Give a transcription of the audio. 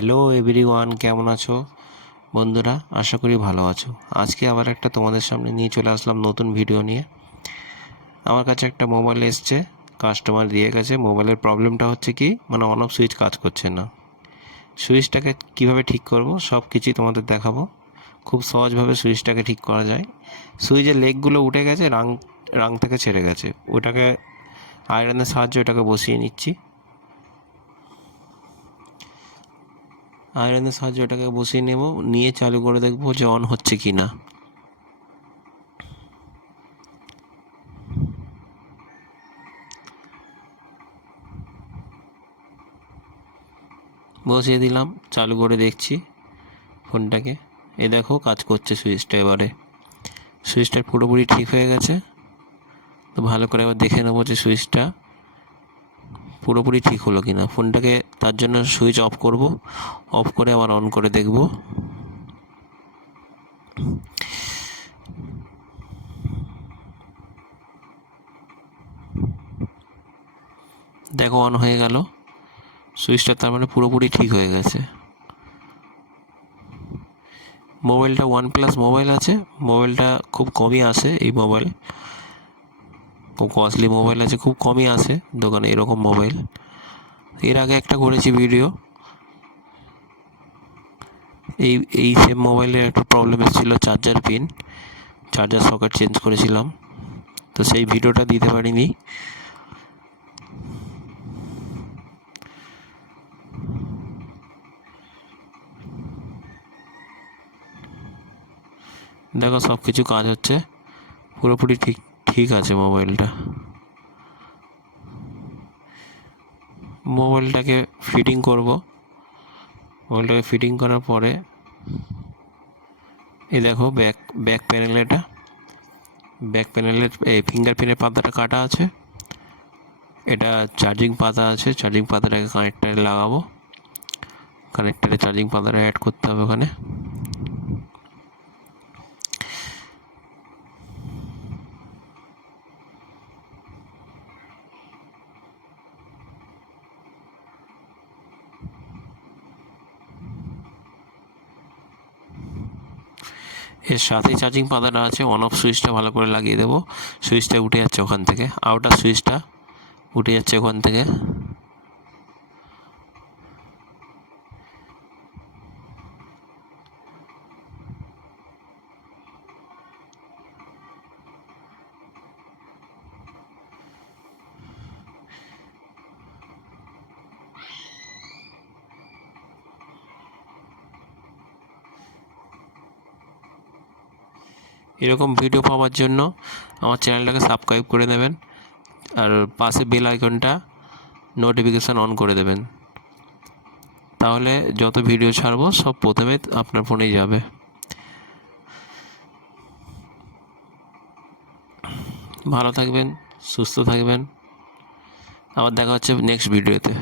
Hello everyone, কেমন আছো বন্ধুরা? আশা করি ভালো আছো। আজকে আবার একটা তোমাদের সামনে নিয়ে চলে আসলাম নতুন ভিডিও নিয়ে। আমার কাছে একটা মোবাইল এসছে, কাস্টমার দিয়ে গেছে। মোবাইলের প্রবলেমটা হচ্ছে কি, অন অফ সুইচ কাজ করছে না। সুইচটাকে কিভাবে ঠিক করব সব কিছুই তোমাদের দেখাবো। খুব সহজভাবে সুইচটাকে ঠিক করা যায়। সুইচের লেগগুলো উঠে গেছে, রাং থেকে ছেড়ে গেছে। ওটাকে আয়রনের সাহায্যে ওটাকে বসিয়ে নিচ্ছি। আয়রনের সাহায্যে ওটাকে বসিয়ে নেব, নিয়ে চালু করে দেখব যে অন হচ্ছে কি না। বসিয়ে দিলাম, চালু করে দেখছি ফোনটাকে। এ দেখো কাজ করছে সুইচটা। এবারে সুইচটা পুরোপুরি ঠিক হয়ে গেছে। তো ভালো করে এবার দেখে নেবো যে সুইচটা পুরোপুরি ঠিক হলো কি না। ফোনটাকে তার জন্য সুইচ অফ করব, অফ করে আবার অন করে দেখব। দেখো অন হয়ে গেল সুইচটা, তার মানে পুরোপুরি ঠিক হয়ে গেছে। মোবাইলটা OnePlus মোবাইল আছে। মোবাইলটা খুব কমই আসে, এই মোবাইল খুব কস্টলি মোবাইল আছে, খুব কমই আসে দোকানে এরকম মোবাইল। এর আগে একটা করেছি ভিডিও, এই সেম মোবাইলের একটা প্রবলেম এসেছিলো, চার্জার সকেট চেঞ্জ করেছিলাম। তো সেই ভিডিওটা দিতে পারিনি। দেখো সব কিছু কাজ হচ্ছে, পুরোপুরি ঠিক আছে মোবাইলটা। মোবাইলটাকে ফিটিং করব। মোবাইলটাকে ফিটিং করার পরে এই দেখো ব্যাক প্যানেল, ব্যাক প্যানেলের ফিঙ্গারপ্রিন্টের পাতাটা কাটা আছে। এটা চার্জিং পাতা আছে, চার্জিং পাতাটাকে কানেক্টারে লাগাবো। কানেক্টারে চার্জিং পাতাটা অ্যাড করতে হবে ওখানে। এর সাথে চার্জিং পাতাটা আছে। অন অফ সুইচটা ভালো করে লাগিয়ে দেবো। সুইচটা উঠে যাচ্ছে ওখান থেকে, আউটার সুইচটা উঠে যাচ্ছে ওখান থেকে। এরকম ভিডিও পাওয়ার জন্য আমার চ্যানেলটাকে সাবস্ক্রাইব করে দেবেন, আর পাশে বেল আইকনটা নোটিফিকেশান অন করে দেবেন। তাহলে যত ভিডিও ছাড়বো সব প্রথমে আপনার ফোনেই যাবে। ভালো থাকবেন, সুস্থ থাকবেন। আবার দেখা হচ্ছে নেক্সট ভিডিওতে।